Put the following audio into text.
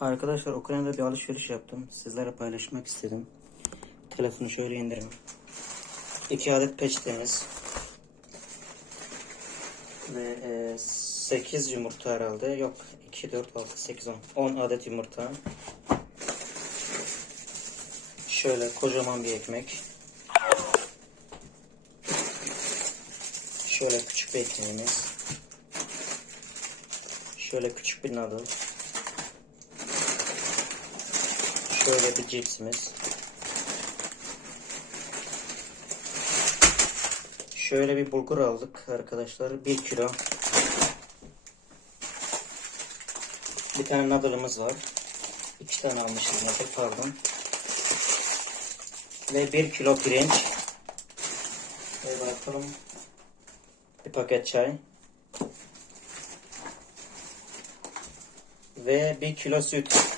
Arkadaşlar Ukrayna'da bir alışveriş yaptım. Sizlere paylaşmak istedim. Telefonu şöyle indirin. 2 adet peçetemiz. Ve 8 yumurta herhalde. Yok 2, 4, 6, 8, 10. 10 adet yumurta. Şöyle kocaman bir ekmek. Şöyle küçük bir ekmeğimiz. Şöyle küçük bir noodle. Şöyle bir cipsimiz. Şöyle bir bulgur aldık arkadaşlar. 1 kilo. Bir tane noodle'ımız var. 2 tane almışız noodle pardon. Ve 1 kilo pirinç. Ve bakalım. Bir paket çay. Ve 1 kilo süt.